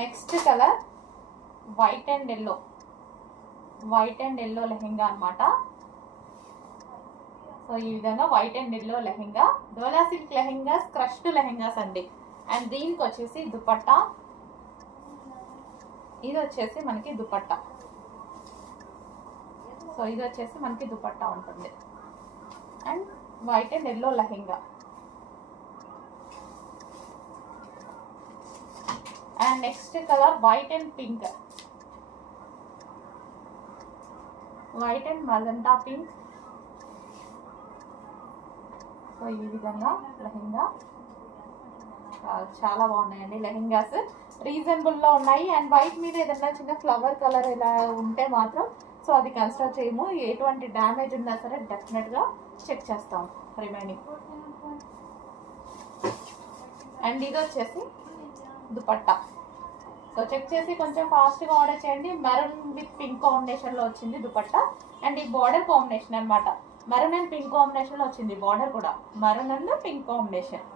Next colour white and yellow lehenga అన్నమాట. So ఈ విధంగా white and yellow lehenga, dola silk lehengas, crushed lehengas అండి. అండ్ దీనికి వచ్చేసి దుపట్టా, ఇది వచ్చేసి మనకి దుపట్టా. సో ఇది వచ్చేసి మనకి దుపట్టా ఉంటుంది. And white and yellow lehenga. And next colour white and pink, white and magenta pink. So ఈ విధంగా లెహెంగా చాలా బాగున్నాయండి లెహెంగాస్, రీజనబుల్లో ఉన్నాయి. అండ్ వైట్ మీద ఏదైనా చిన్న ఫ్లవర్ కలర్ ఇలా ఉంటే మాత్రం సో అది కన్సిడర్ చేయము. ఎటువంటి డ్యామేజ్ ఉన్నా సరే డెఫినెట్గా చెక్ చేస్తాం రిమైనింగ్. అండ్ ఇది వచ్చేసి దుపట్టా. సో చెక్ చేసి కొంచెం ఫాస్ట్గా ఆర్డర్ చేయండి. మెరూన్ విత్ పింక్ కాంబినేషన్లో వచ్చింది దుపట్టా. అండ్ ఈ బార్డర్ కాంబినేషన్ అనమాట, మెరూన్ అండ్ పింక్ కాంబినేషన్లో వచ్చింది. బార్డర్ కూడా మెరూన్ అండ్ పింక్ కాంబినేషన్.